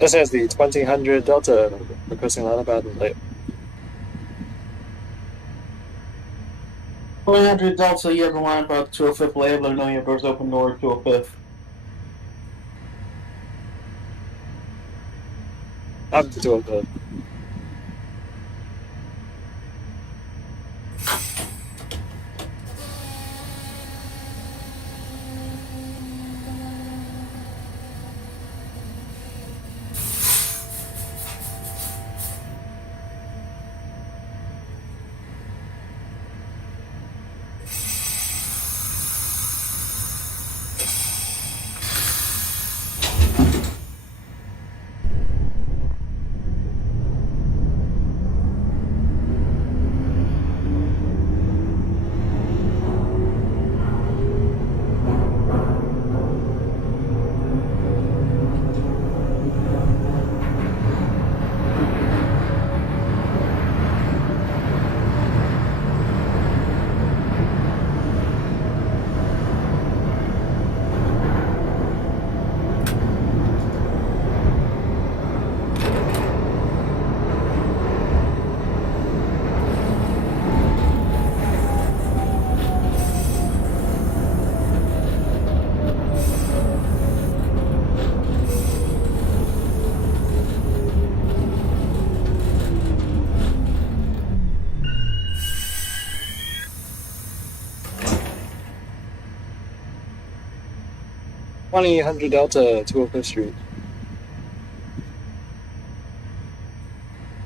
This is the 2000 Delta requesting line about late. 100 Delta, you have a line about 205th label, know your doors open north 205th. Up to 205. $20 Delta 205th Street.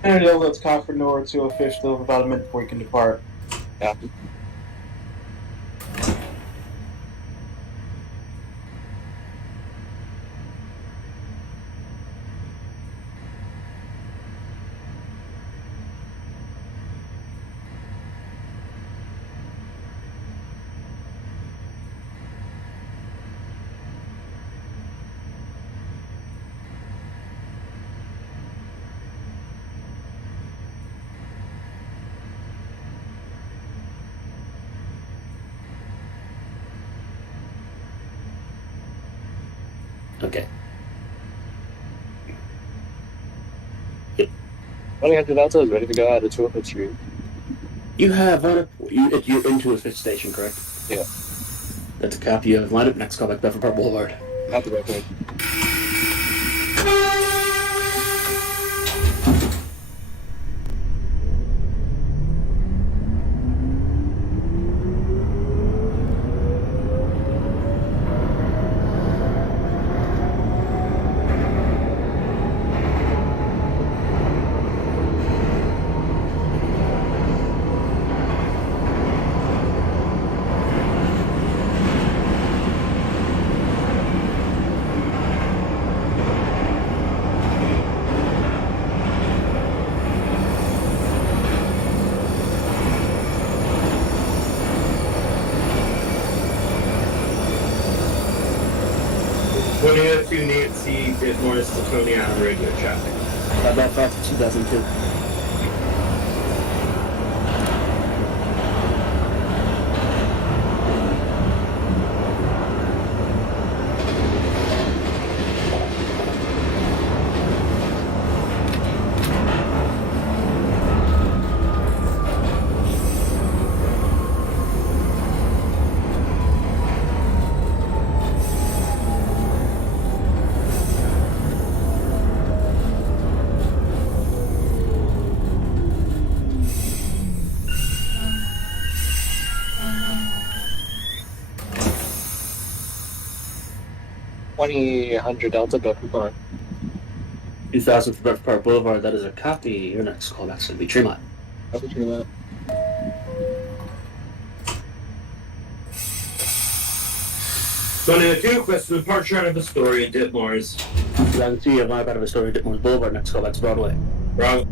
100 Delta, that's Concord north 205th, still have about a minute before you can depart. Yeah. Okay. 2000 Delta is ready to go out of 205th Street. You have you're into a fifth station, correct? Yeah. That's a copy. You have lined up next call back Bedford Park Boulevard. At the record. To Nancy Ditmores to Coney on radio traffic. About 5 to 2002. $20 Delta Bedford Park. 2000 for Bedford Park Boulevard. That is a copy. Your next call back's going to be Tremont. Copy Tremont. Coney 2, request departure out of Astoria, Ditmores. 2002, you have lined up out of Astoria, Ditmores Boulevard. Next call back's Broadway. Bravo.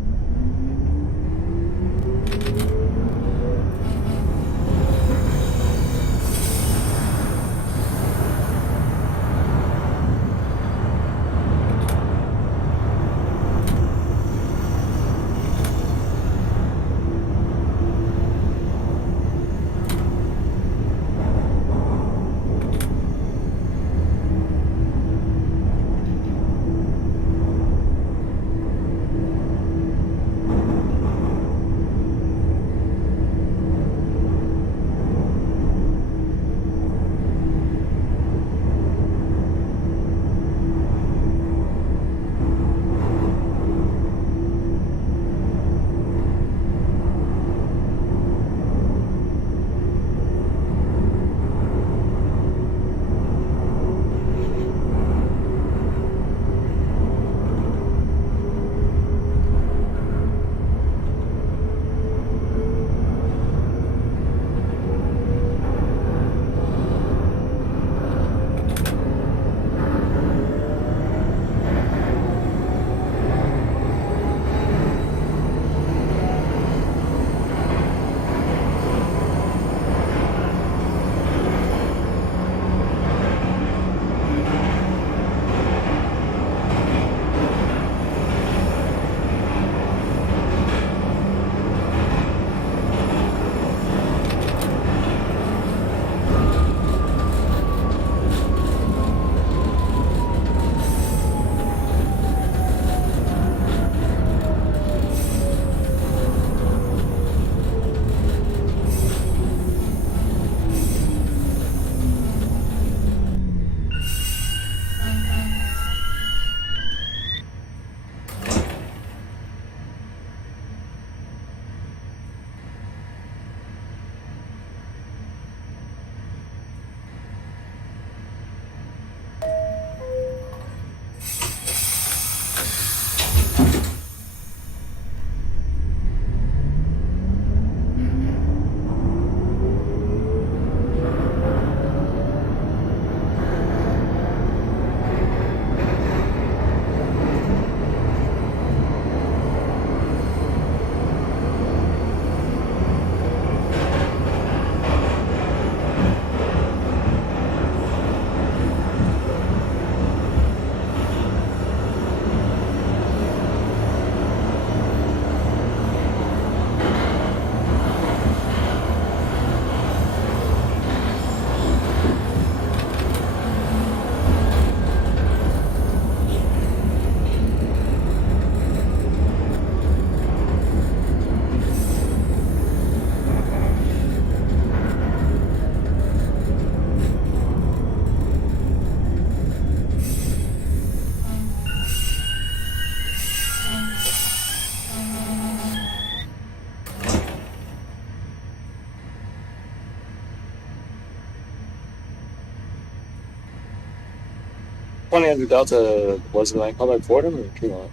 2000 Delta was the line called by Fordham or Tremont?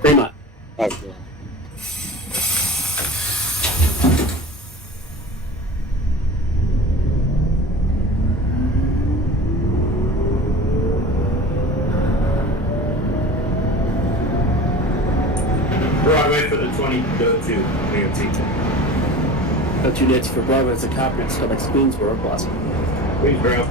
Fremont. Alright, Fremont. Broadway for the 2002 AMT. No 2 dates for Broadway. It's a cop next to like Queensboro Plaza. Queensboro.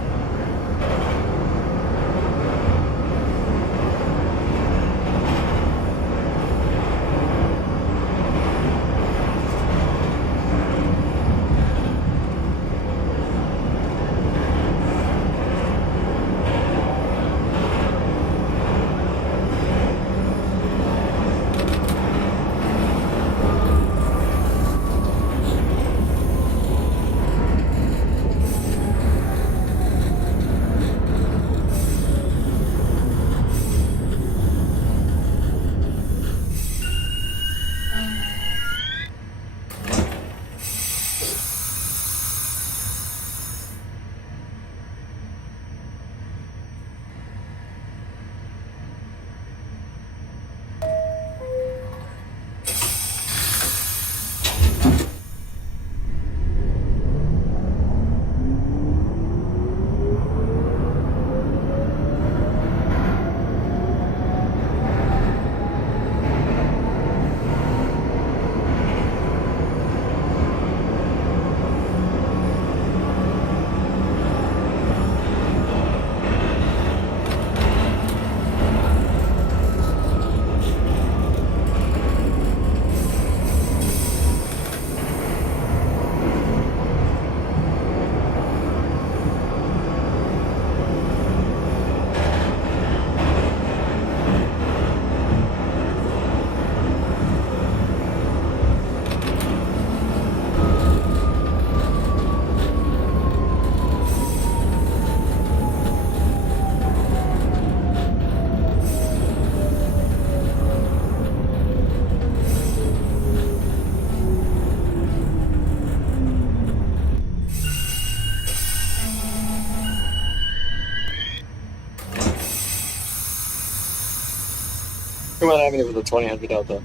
Fremont Avenue for the 2000 Delta.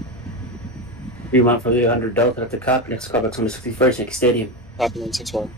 Fremont for the 100 Delta at the cop next to 61st Yankee Stadium. Copy 161.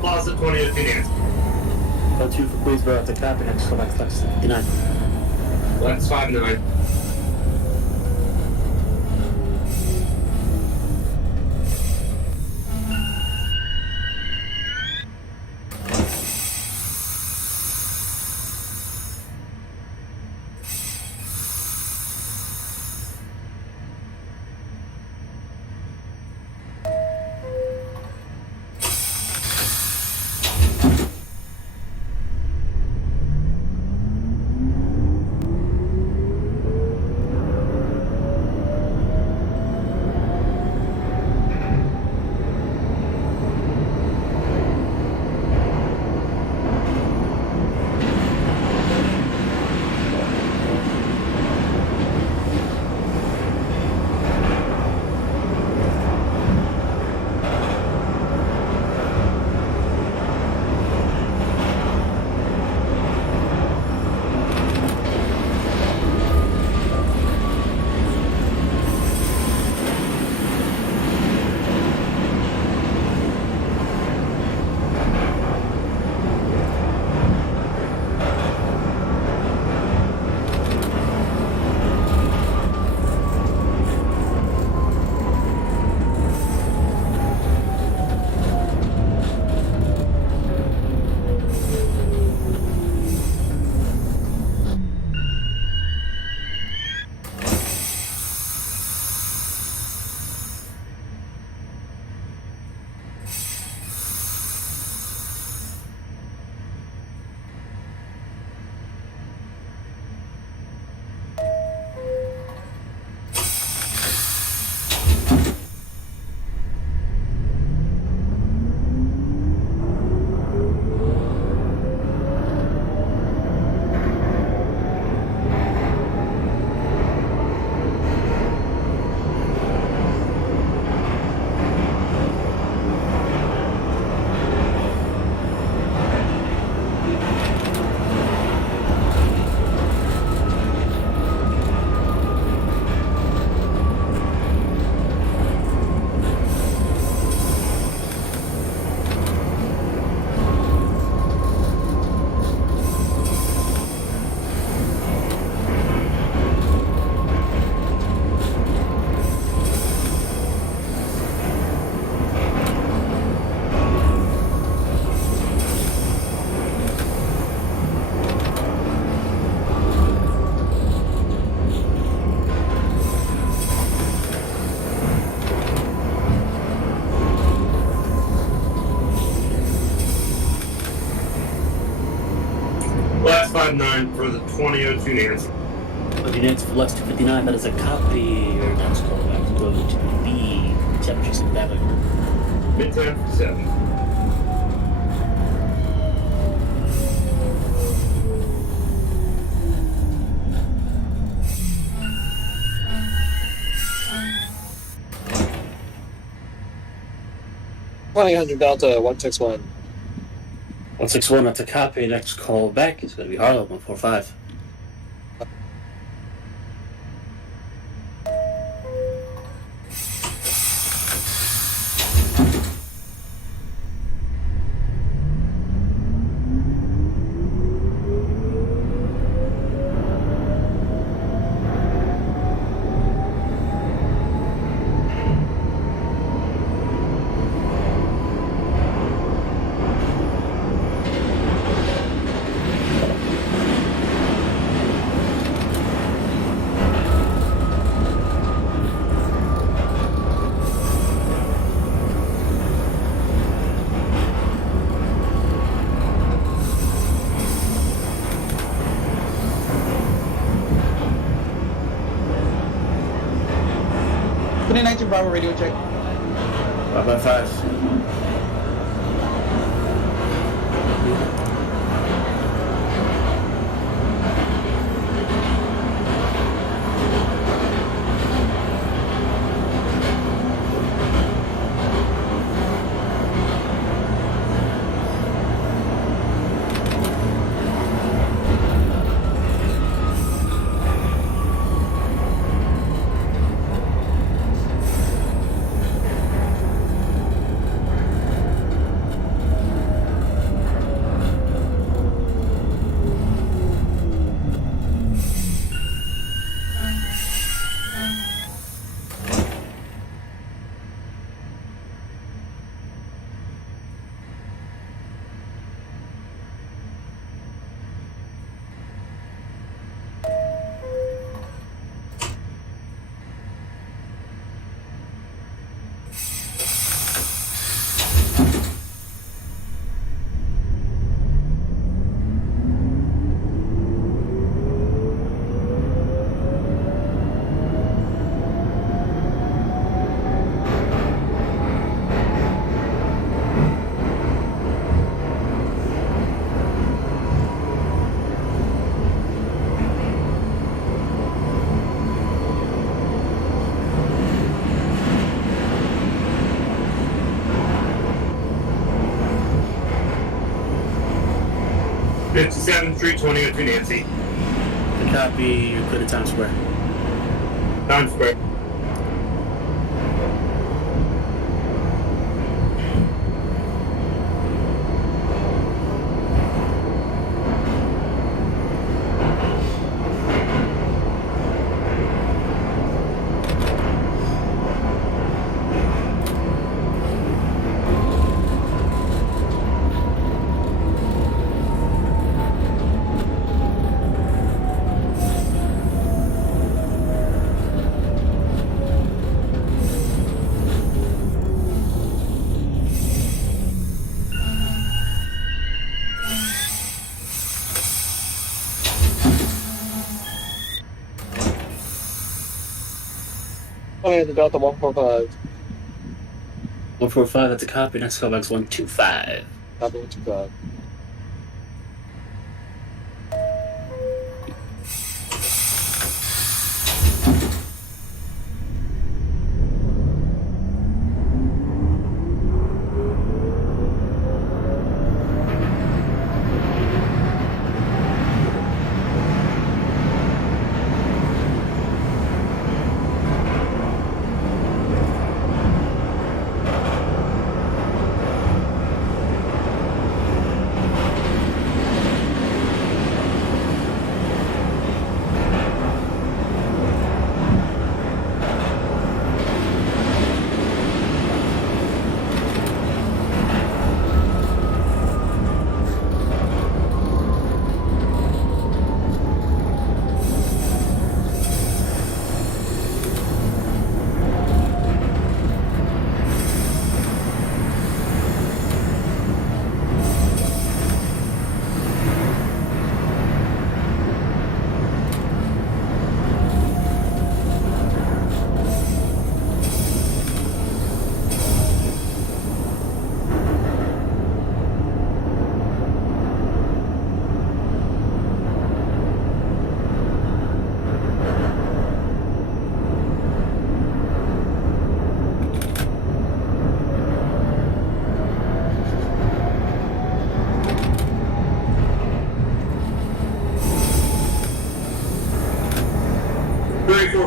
Plaza 20th Finance. 2 for Queensborough at the copy. Next call back flex 59. Flex 59. Flex 59 for the 2002 Nancy. Nancy for Lex 259. That is a copy. Your next call back to go to B. Temperature 6 Valley. Midtown for 7. Delta 161. 161 at the copy. Next call back is going to be Harlow 145. Bravo radio check. 5x5. 57 Street 2002 Nancy. The copy, you're clear to Times Square. Times Square. The Delta 145. 145, that's a copy. Next callback's 125. Copy 125.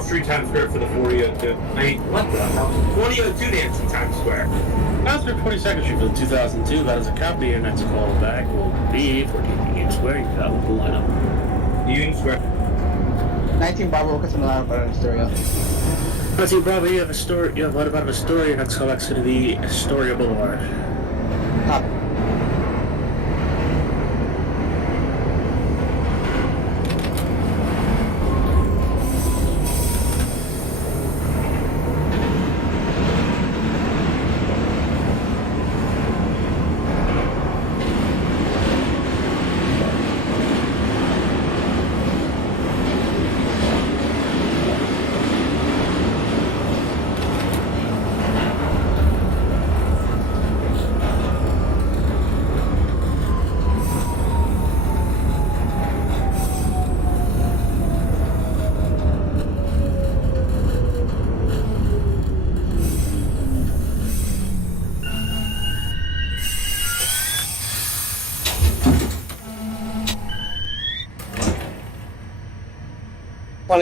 Street Times Square for the 4002. What the hell? 2002 Nancy Times Square. Times Square 22nd Street for the 2002. That is a copy. Your next callback will be 14 Union Square. You got the lineup. Union Square. 19 Bravo, because I'm not about Astoria. 19 Bravo, you have a story. You have what about Astoria? Your next callback's going to be Astoria Boulevard. Copy.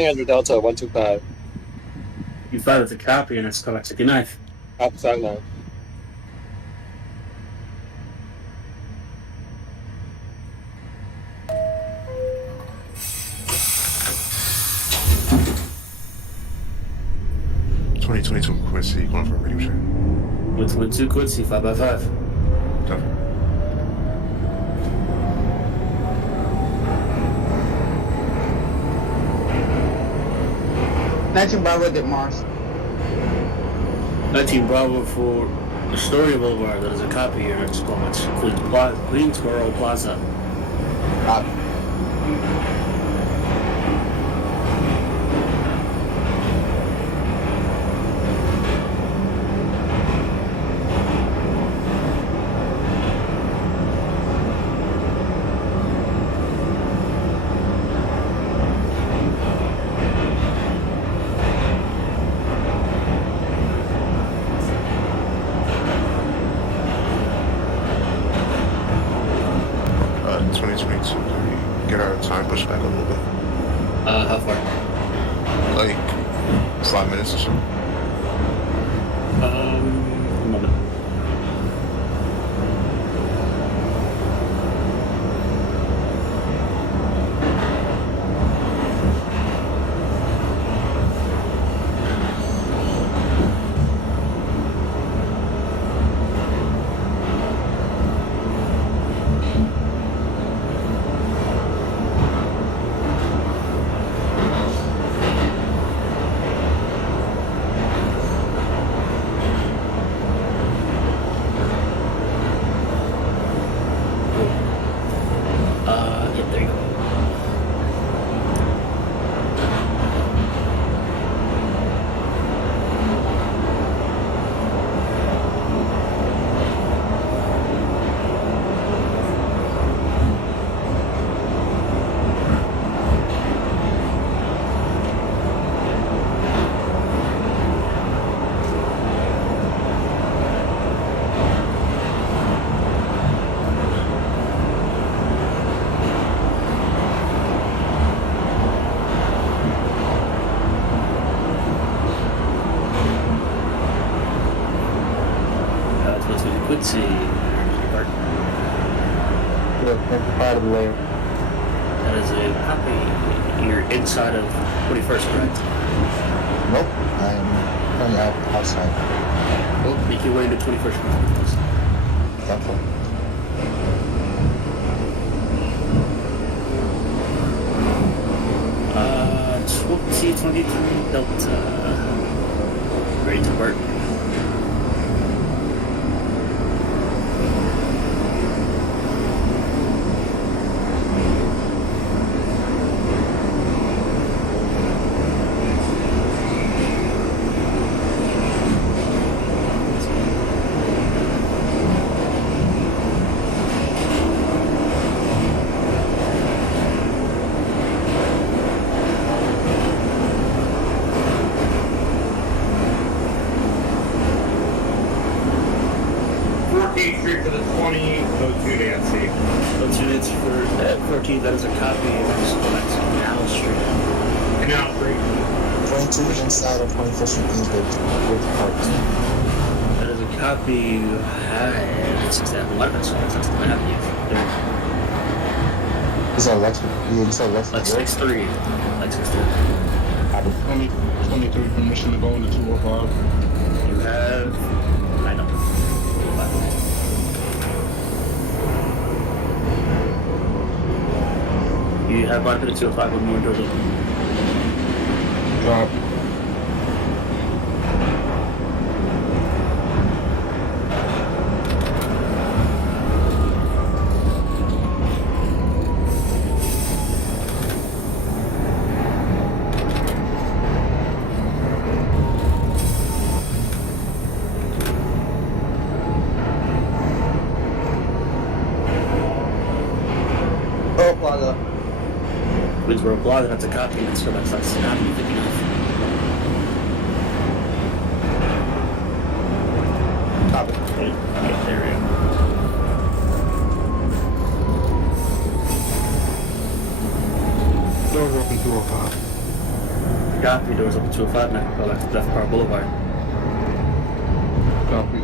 Under Delta 125. You filed as a copy. Your next callback's 59th. Copy 59. Quincy, going for a radio check. 122 Quincy, 5x5. Copy. Nineteen Bravo did Mars. 19 Bravo for Astoria Boulevard. That is a copy. Your next callback's Queensboro Plaza. Copy. 2022. Can we get our time pushed back a little bit? How far? Like 5 minutes or so. A moment. Yeah, there you go. That's what we could see. Part of the layer. That is a copy. You're inside of 21st, correct? Nope, I'm currently outside. Well, make your way to 21st, please. Thankful. 2023 Delta. Ready to work. Street for the 2002 Nancy. Let's do it for that 14. That is a copy. So that's Canal Street. Canal Street. 22 inside of 21st Street East with parks. That is a copy. It's 11, so that's the avenue. There. Is that Lex? Yeah, you said Lex. Lex 63. Lex 63. 23 permission to go into 205. You have. I know. You have one minute 205 with more doors open. Drop. Oh, Plaza. Queensboro Plaza, that's a copy. That's for that's Avenue 59. Copy. Okay, there we go. Doors open 205. Copy, doors up to 205 now. Go back to Death Park Boulevard. Copy.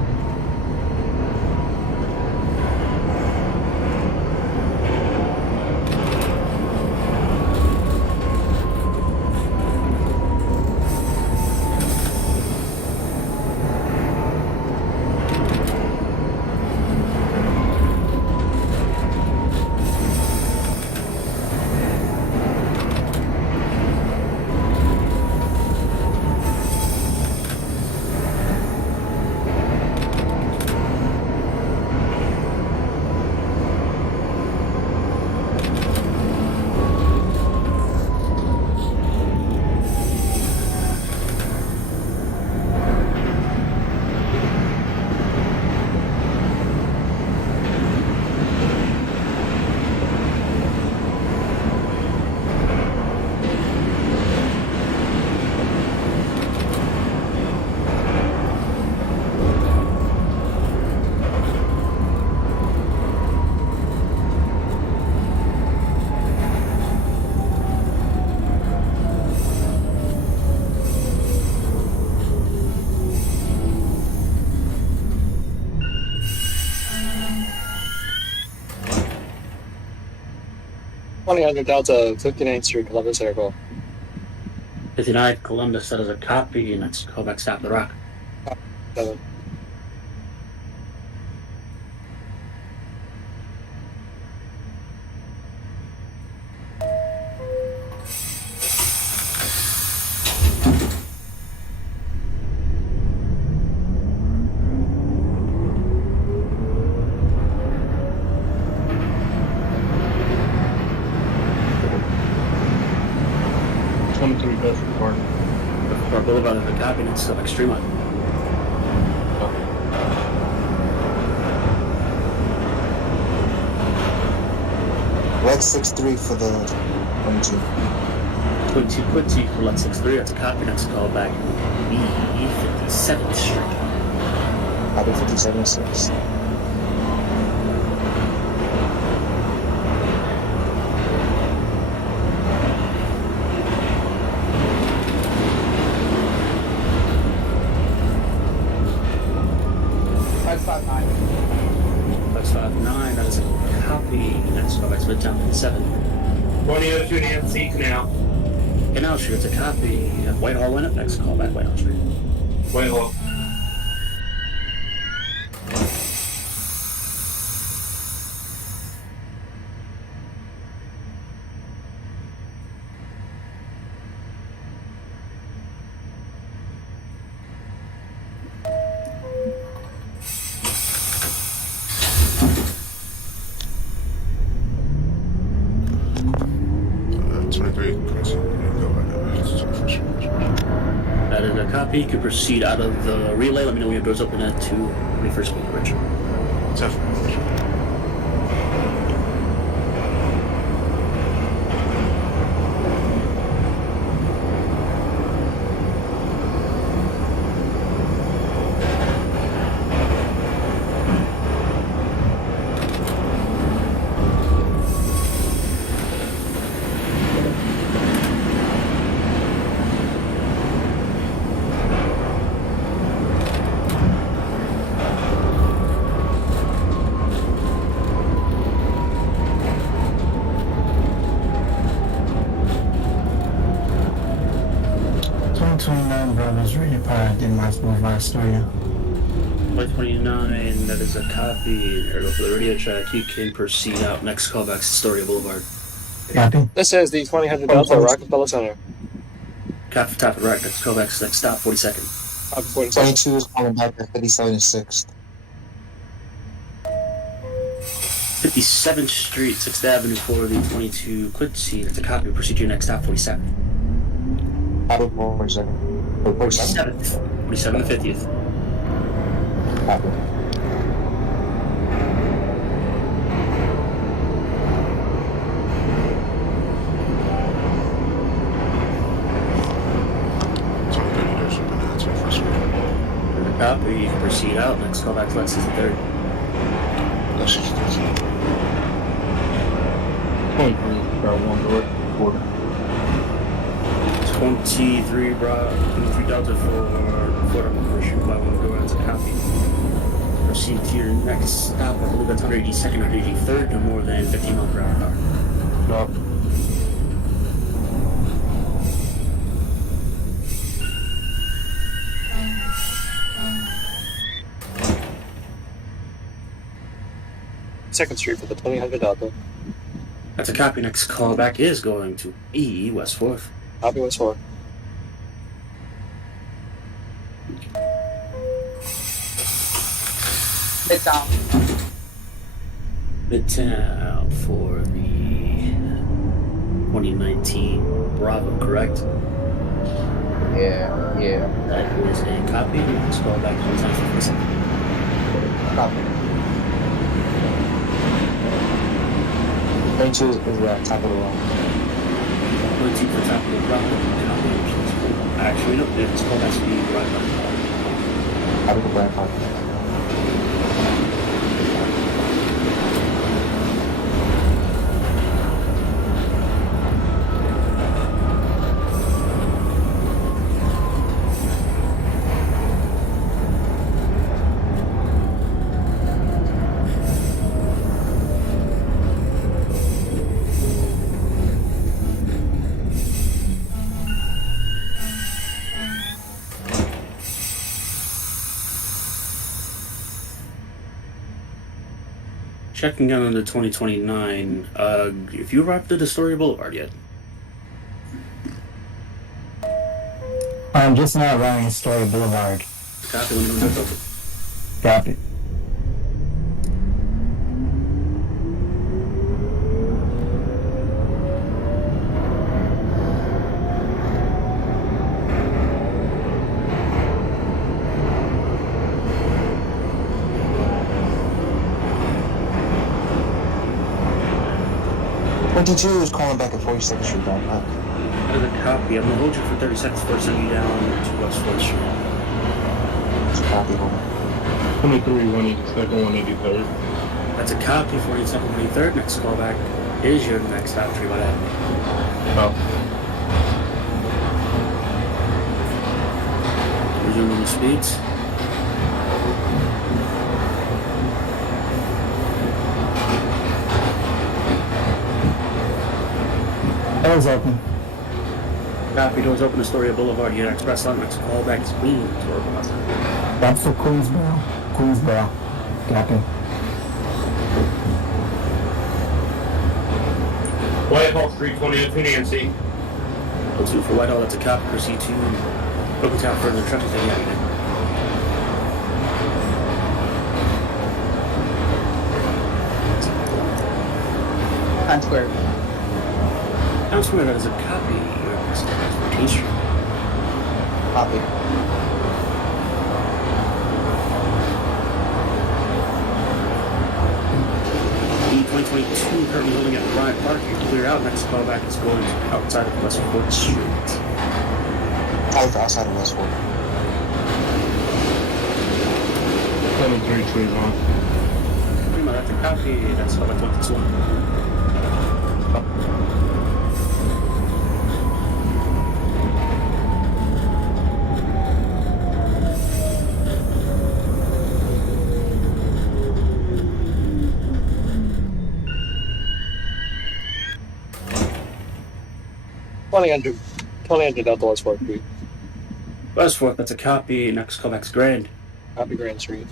2000 Delta, 59th Street, Columbus Circle. 59 Columbus, that is a copy, and let's call back Stop the Rock. 7. Or Boulevard of a copy, and it's still extreme on. Red 63 for the 22. 22 Quincy for Let 63, that's a copy, next call back B57th Street. Copy 57-6. That's 59, that is a copy, next call back to Midtown 57. 2002 Nancy Canal. Canal Street, it's a copy, Whitehall in it, next call back Whitehall Street. Whitehall. That is a copy, you can proceed out of the relay, let me know when your doors open at 21st Week Bridge. Flight 29, that is a copy. Air go for the radio track. You can proceed out. Next callback, Astoria Boulevard. Copy. This is the 2000 Delta, Rockefeller Center. Copy for top of right. Next callback, next stop, 42nd. Copy 42. 22 is calling back at 57-6. 57th Street, 6th Avenue for the 22 Quincy. That's a copy. Proceed to your next stop, 47. Copy 47. 47? 47 to 50th. Copy. Copy. You can proceed out. Next callback, Lexus the 3rd. 23 Delta for Florida Motion by one door, that's a copy. Proceed to your next stop, I believe that's 182nd or 183rd, no more than 15 miles per hour car. Second Street for the 2000 Delta. That's a copy. Next callback is going to E West 4th. Copy West 4. Midtown for the 2019 Bravo, correct? Yeah. That is a copy. Next callback to Midtown 57. Copy. 22 is the top of the wall. 22 for top of the Bravo. Actually, no, it's called SB right on. Copy the black copy. checking out on the 2029. If you arrived at Astoria Boulevard yet? I'm just now running Astoria Boulevard. Copy when the window's open. Copy. Two is calling back at 42nd Street right now. That is a copy. I'm gonna hold you for 30 seconds before sending you down to West 4th Street. It's a copy home. 23, 182nd, 183rd. That's a copy for 82nd, 23rd. Next callback is your next stop, Tremont Avenue. Oh. Resuming the speeds. Doors open. Copy, doors open, Astoria Boulevard, Union Express line. Next callback is Queens, or Plaza. That's for Queensboro. Queensboro. Copy. Whitehall Street, 2002 Nancy. Go2 for Whitehall, that's a copy. Proceed to Oaktown further traffic than Avenue. Times Square. Times Square, that is a copy. Your next transportation. Copy. E2022 currently holding at Bryant Park. You clear out. Next callback is going outside of West 4th Street. Copy for outside of Westport. 23, Trayvon. Prima, that's a copy. That's callback 121. Totally ended out the West 4th Street. West 4th, that's a copy. Next callback's Grand. Copy Grand Street.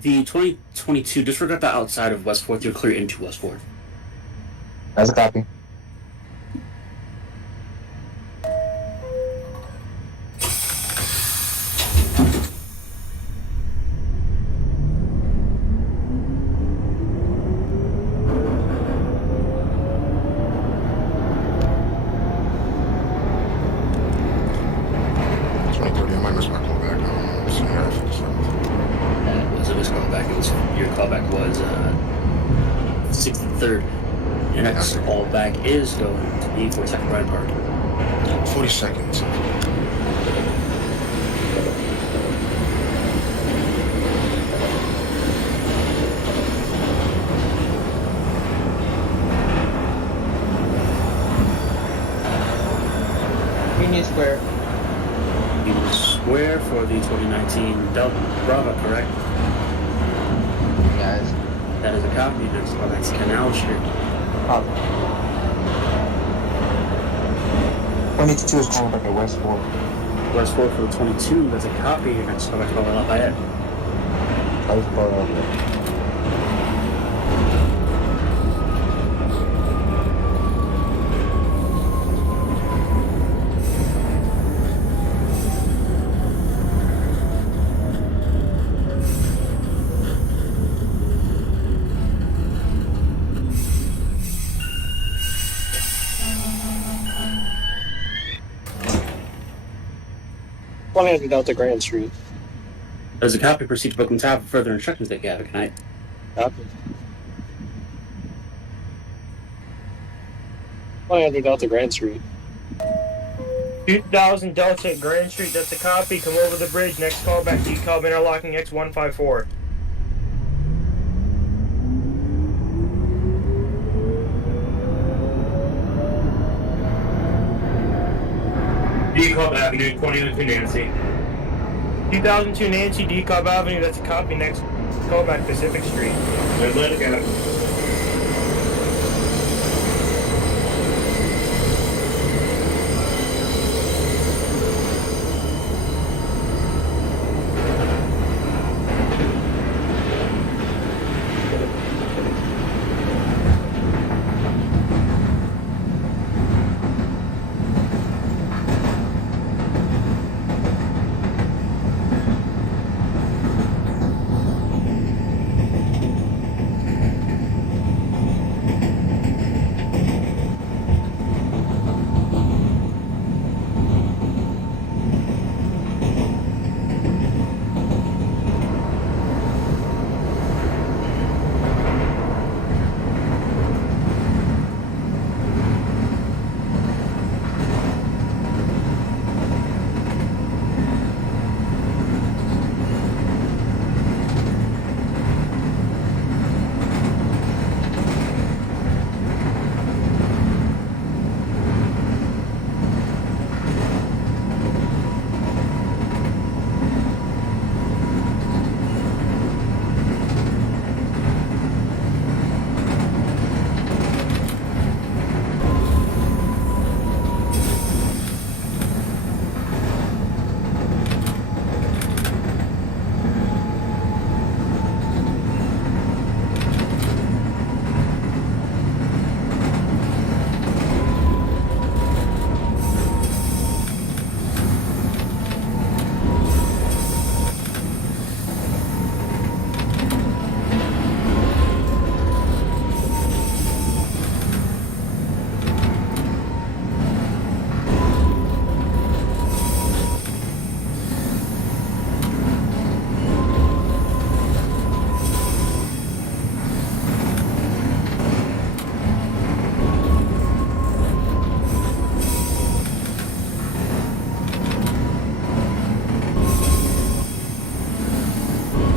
The 2022, disregard the outside of West 4th, you're clear into West 4th. That's a copy. Callback is going to be 42nd Bryant Park. 40 seconds. Union Square. Union Square for the 2019 Delta Bravo, correct? Guys. That is a copy. Next call back to Canal Street. 22 is calling back at West 4. West 4 for the 22. That's a copy. Next call back to Lafayette. I was brought up there. Delta Grand Street. There's a copy. Proceed to Brooklyn Tower for further instructions that you have. Good night. Copy. 100 Delta Grand Street. 2000 Delta at Grand Street, that's a copy. Come over the bridge. Next call back to call interlocking X154. D-Club Avenue, 2002 Nancy. 2002 Nancy, D Cobb Avenue, that's a copy. Next call back Pacific Street. Atlantic Avenue.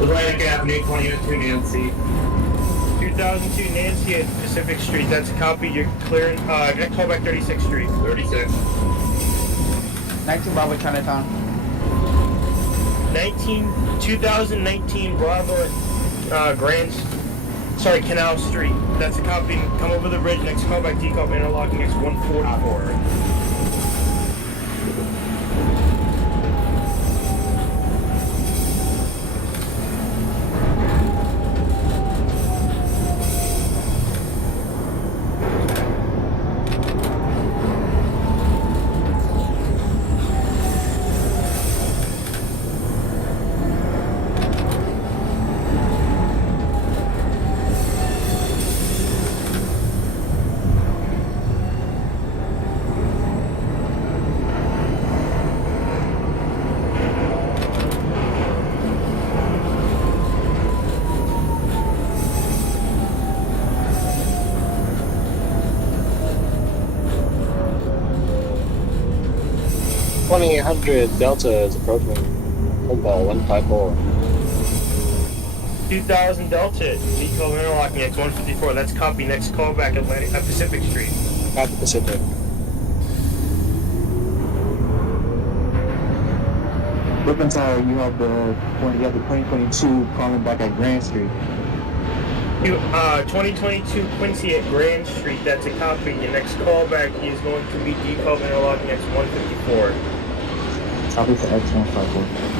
Atlantic Avenue, 2002 Nancy. 2002 Nancy at Pacific Street, that's a copy. You're clearing, next call back 36th Street. 36. 19 Bravo, Chinatown. 2019 Bravo at Canal Street. That's a copy. Come over the bridge. Next call back D-Cop interlocking X144. Delta is approaching. Football 154. 2000 Delta, D-Call interlocking X154. That's copy. Next call back Pacific Street. Copy Pacific. Brooklyn Tower, you have the 2022 calling back at Grand Street. 2022 Quincy at Grand Street, that's a copy. Your next callback is going to be decal interlocking X154. Copy for X154.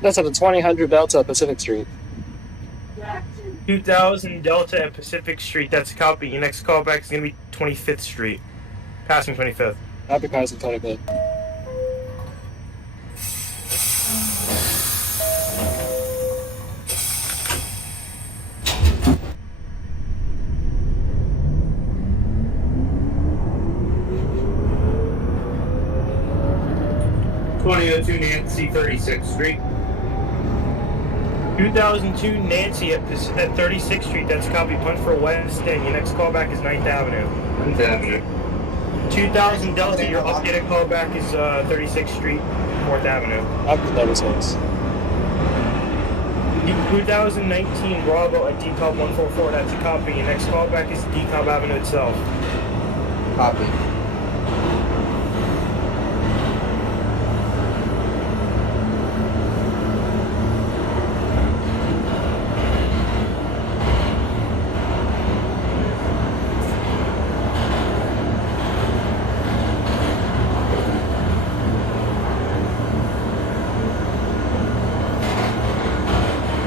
That's at the 2000 Delta Pacific Street. 2000 Delta at Pacific Street, that's a copy. Your next callback is going to be 25th Street. Passing 25th. Happy passing 25th. .2002 Nancy 36th Street. 2002 Nancy at 36th Street, that's a copy. Punch for West End. Your next callback is 9th Avenue. 9th Avenue. 2000 Delta, your updated callback is 36th Street, 4th Avenue. Happy 36. 2019 Bravo at Decob 144, that's a copy. Your next callback is Decob Avenue itself. Copy.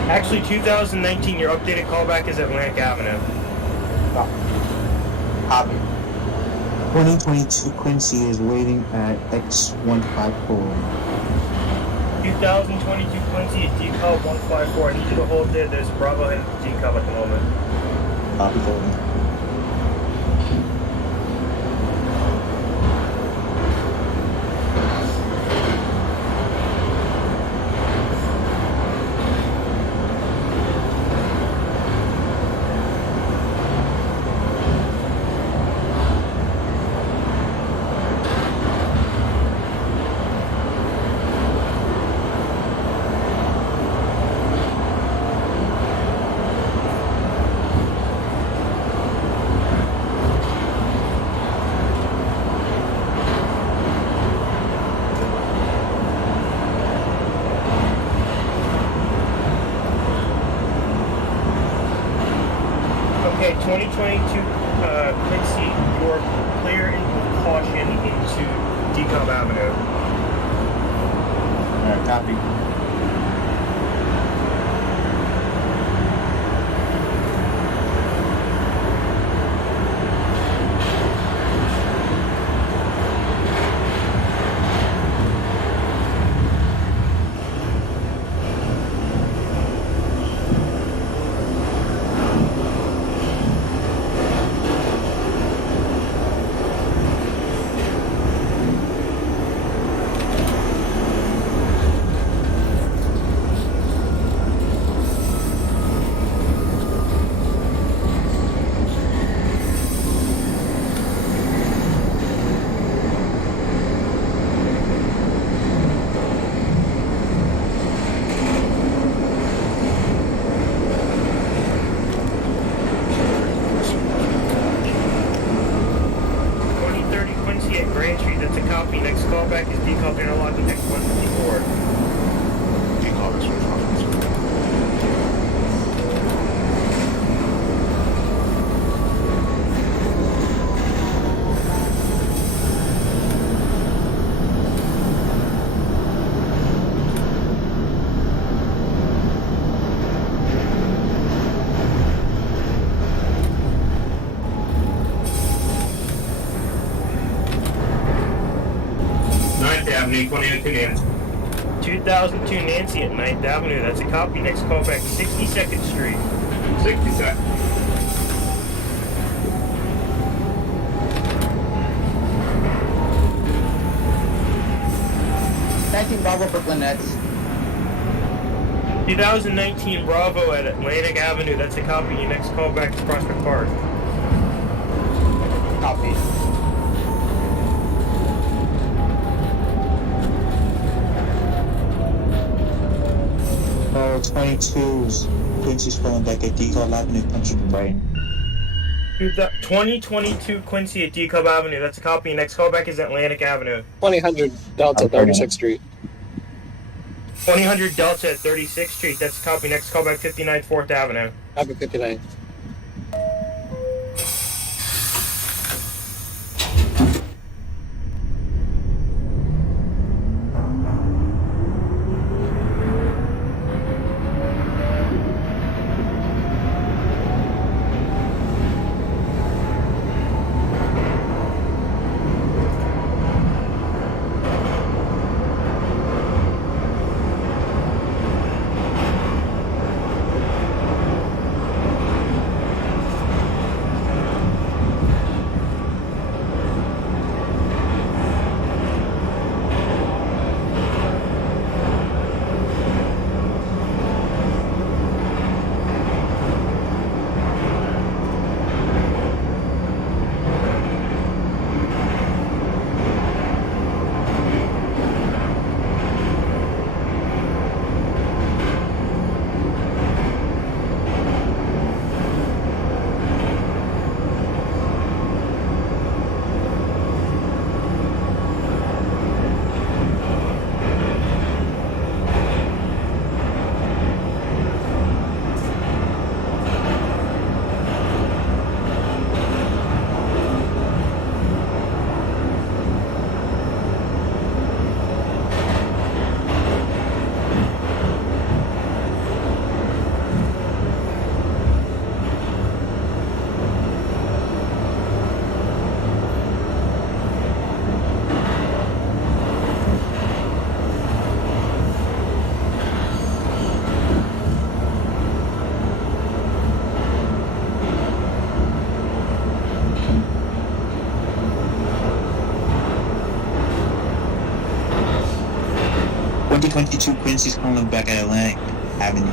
Actually, 2019, your updated callback is Atlantic Avenue. Copy. 2022 Quincy is waiting at X154. 2022 Quincy at Decob 154. I need you to hold there. There's a Bravo and Decob at the moment. Copy for me. DeKalb Avenue. Alright, copy. Next callback is DeKalb interlocking next 154. DeKalb is 25. Avenue, 2002 Nancy. 2002 Nancy at 9th Avenue. That's a copy. Next callback, 62nd Street. 62nd. Bravo Brooklyn Nets. 2019 Bravo at Atlantic Avenue. That's a copy. Next callback is Prospect Park. Copy. Oh, 22's Quincy's pulling back at DeKalb Avenue, punching right. 2022 Quincy at DeKalb Avenue. That's a copy. Next callback is Atlantic Avenue. 2000 Delta, Okay. 36th Street. 2000 Delta at 36th Street. That's a copy. Next callback 59 4th Avenue. Avenue 59. Quincy's pulling back at Atlantic Avenue.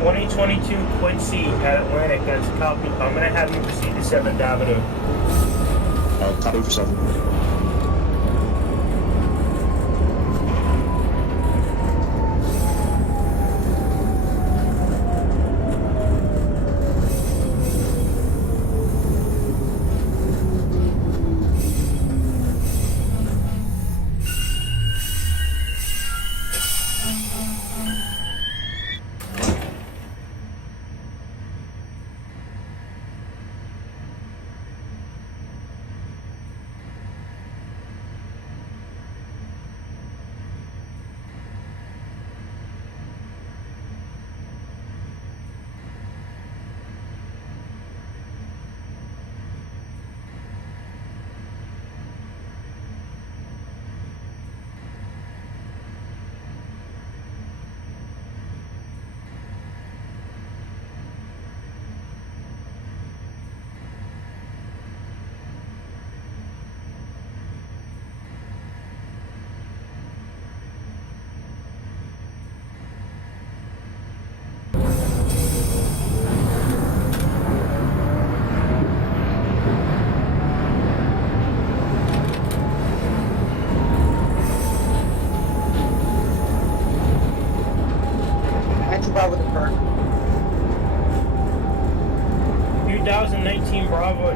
2022 Quincy at Atlantic. That's a copy. I'm going to have you proceed to 7th Avenue. Copy for 7.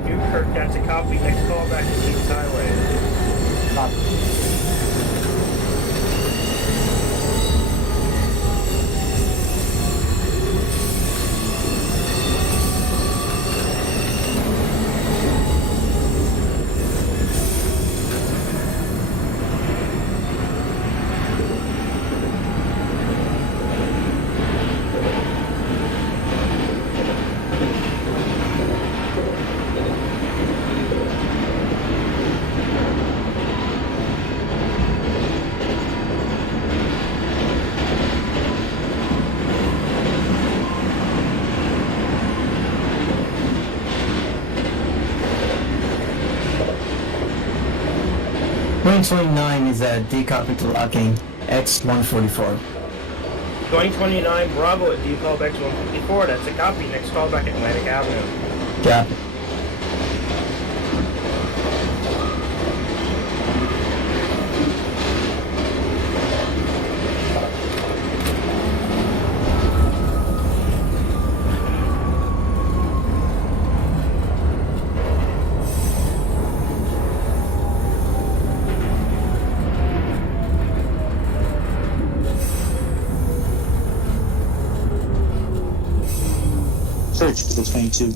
Newkirk, that's a copy. Next callback is Kings Highway. Point 29 is a decopy to locking X144. 2029 Bravo at D callback to 154, that's a copy. Next callback Atlantic Avenue. Yeah. Church for the 22.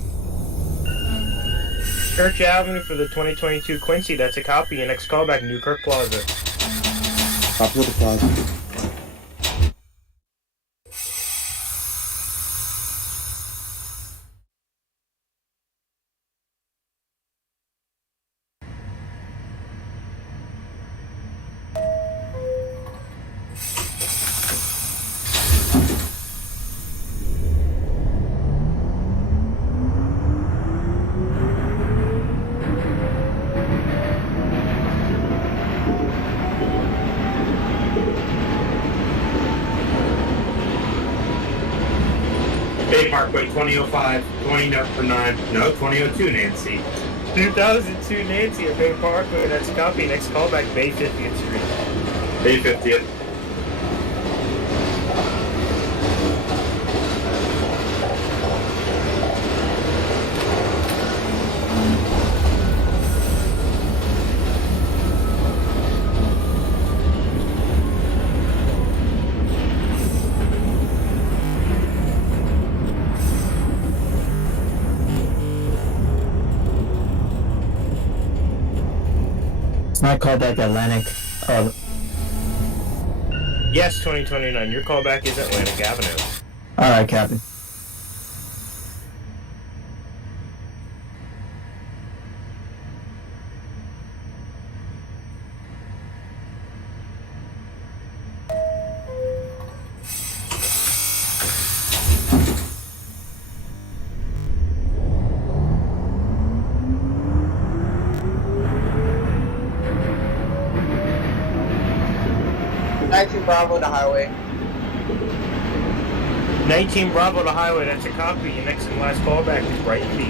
Church Avenue for the 2022 Quincy, that's a copy. And next callback Newkirk Plaza. Copy of the plaza. Bay Parkway 2005, 2002 Nancy. 2002 Nancy at Bay Parkway, that's a copy. Next callback Bay 50th Street. Bay 50th. It's not callback Atlantic. Yes, 2029, your callback is Atlantic Avenue. Alright, Captain. Bravo to highway. 19 Bravo to highway, that's a copy. Your next and last callback is Brighton Beach.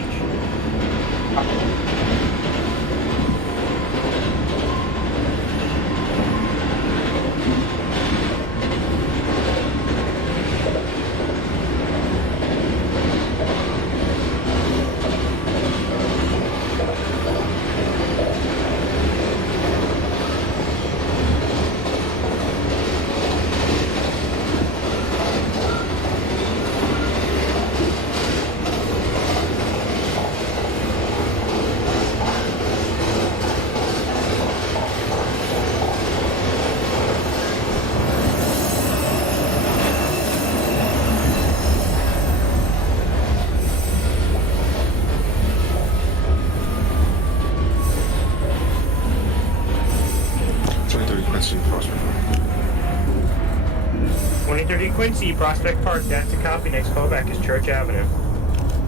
Quincy, Prospect Park, that's a copy. Next callback is Church Avenue.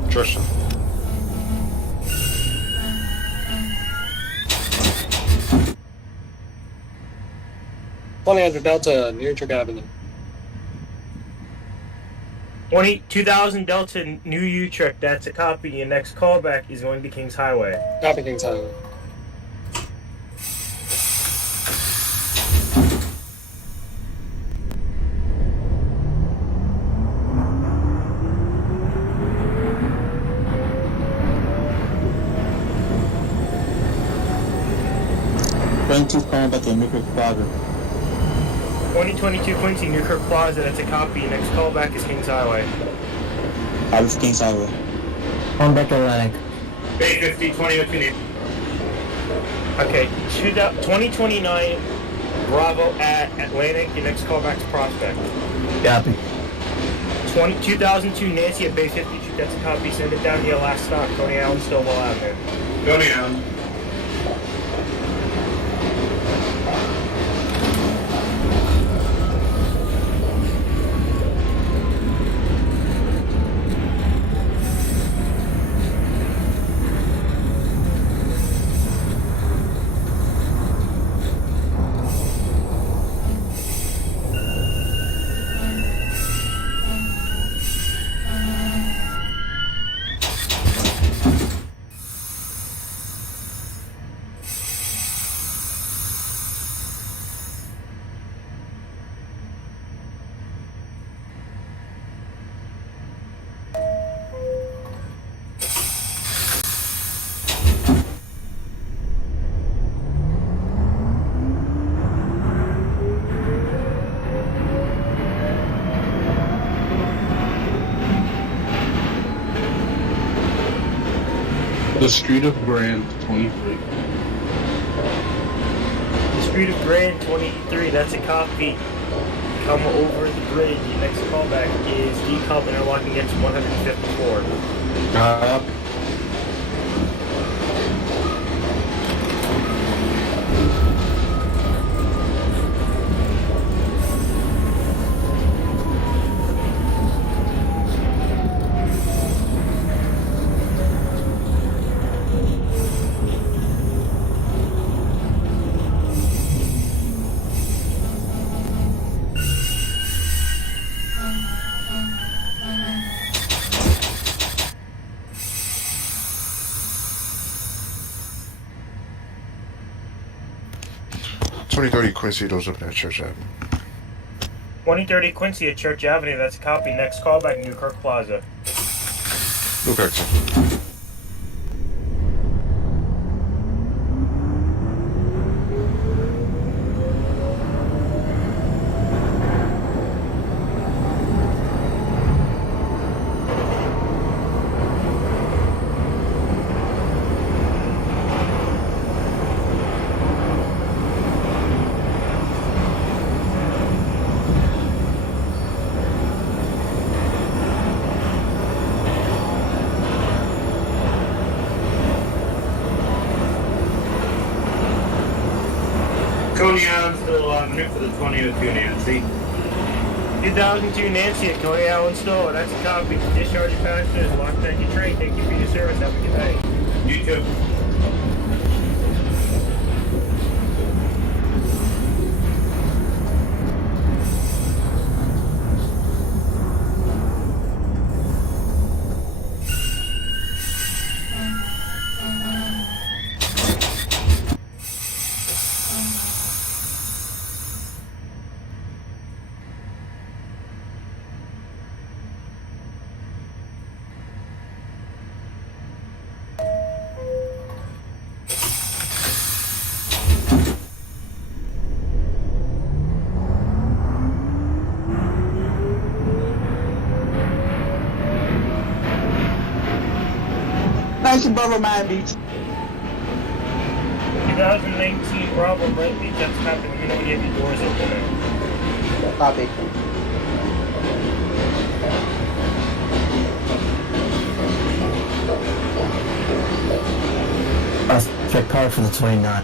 Church. 2000 Delta, New York Avenue. 2000 Delta, New Utrecht, that's a copy. Your next callback is going to Kings Highway. Copy, Kings Highway. 22's calling back to Newkirk Plaza. 2022 Quincy, Newkirk Plaza, that's a copy. Next callback is Kings Highway. Out Kings Highway. On back Atlantic. Bay 50, 2002 Nancy. Okay, 2029 Bravo at Atlantic, your next callback's Prospect. Copy. 2002 Nancy at Bay 50, that's a copy. Send it down to your last stop, Coney Island, Stovall Avenue. Coney Island. The Street of Grand 23. The Street of Grand 23, that's a copy. Come over the bridge, your next callback is decoupled interlocking against 154. $2030 Quincy, those up there, Church Avenue. 2030 Quincy at Church Avenue, that's a copy. Next callback, Newkirk Plaza. Newkirk, sir. Coney Island still on route for the 2002 Nancy. 2002 Nancy at Coney Island Store, that's a copy. Discharge your passengers, lock down your train, thank you for your service, have a good day. You too. Nice and Bravo Miami Beach. 2019 Bravo Brent Beach, that's happening. Let me know when you have your doors open now. Copy. Check car for the 29.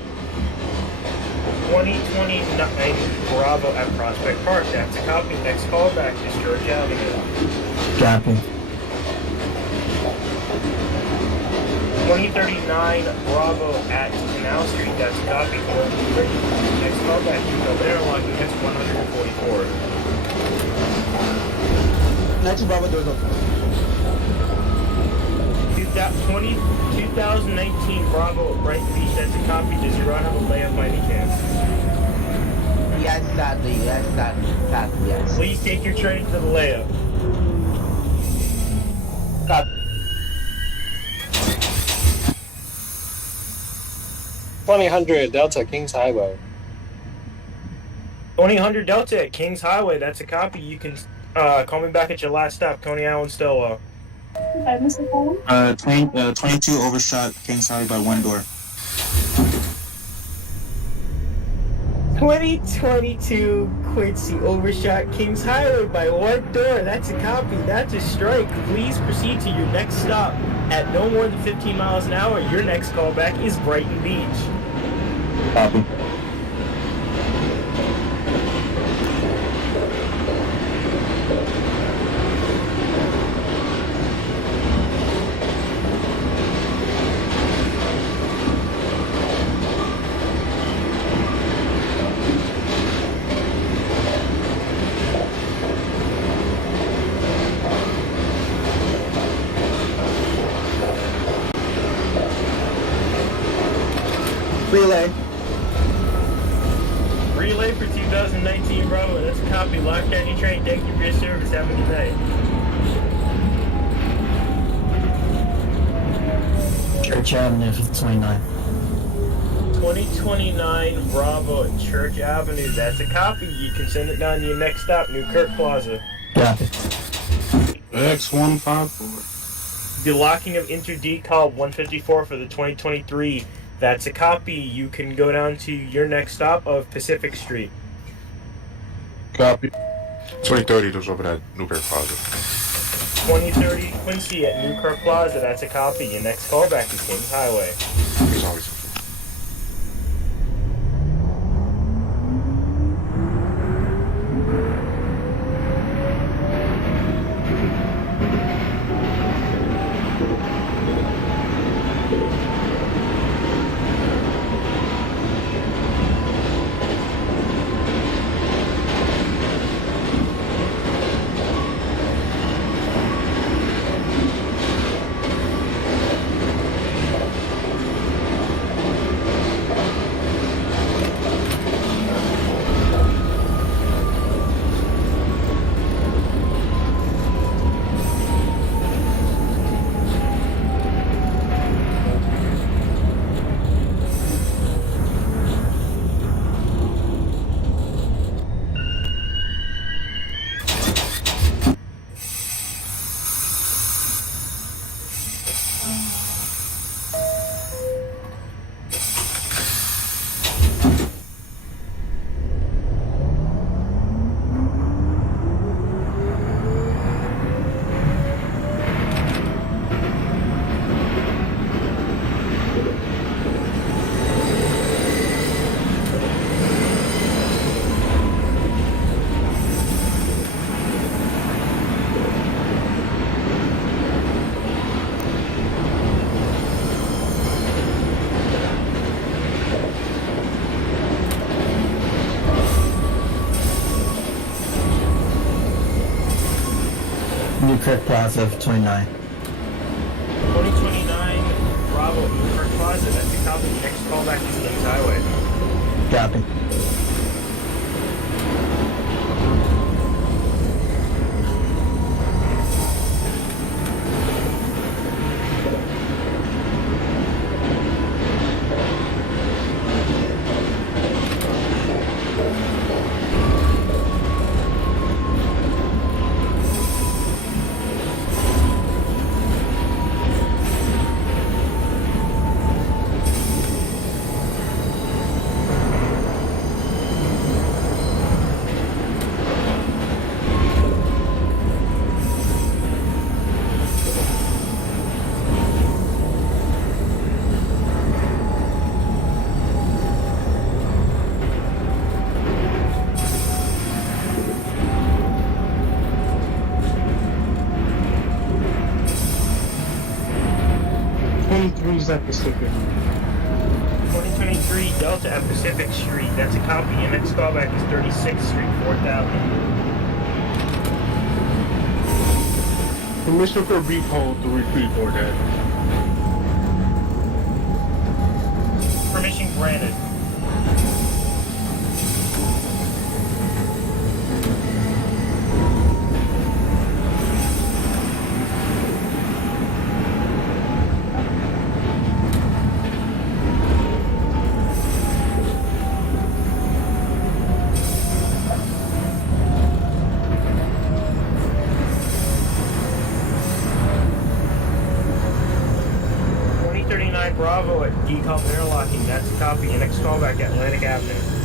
2029 Bravo at Prospect Park, that's a copy. Next callback is Church Avenue. Copy. 2039 Bravo at Canal Street, that's a copy. Next callback, you go interlocking against 144. Next Bravo doors open. 2019 Bravo at Bright Beach, that's a copy. Does your run have a layup by any chance? Yes, sadly, yes. Please take your train to the layup. Copy. 2000 Delta Kings Highway. 2000 Delta at Kings Highway. That's a copy. You can call me back at your last stop, Coney Island, Stillwell. 22 overshot King Highway by one door. 2022 Quincy overshot Kings Highway by one door. That's a copy. That's a strike. Please proceed to your next stop at no more than 15 miles an hour. Your next callback is Brighton Beach. Copy. Relay for 2019 Bravo. That's a copy. Lock down your train. Thank you for your service. Have a good night. Church Avenue, 29. 2029 Bravo at Church Avenue. That's a copy. You can send it down to your next stop, Newkirk Plaza. Copy. X154. The locking of Inter-Decal 154 for the 2023. That's a copy. You can go down to your next stop of Pacific Street. Copy. 2030 goes over that Newkirk Plaza. 2030 Quincy at Newkirk Plaza. That's a copy. Your next callback is Kings Highway. There's always something. Newkirk Plaza, 29. 2029 Bravo Newkirk Plaza. That's a copy. Next callback is Kings Highway. Copy. Is that Pacific? 2023 Delta at Pacific Street. That's a copy. Your next callback is 36th Street, 4th Avenue. Permission for brief hold to retreat for that. Permission granted. decall interlocking, that's a copy. Your next callback at Atlantic Avenue.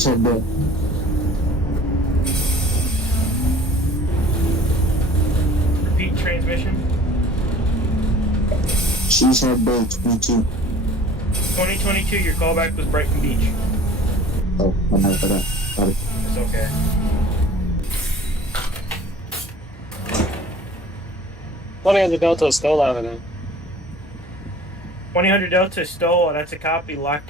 She's on board. Repeat transmission. She's on board 22. 2022, your callback was Brighton Beach. Oh, I'm out for that. Sorry. It's okay. Running Delta Stoll Avenue. 2000 Delta Stoll, that's a copy. Lockdown.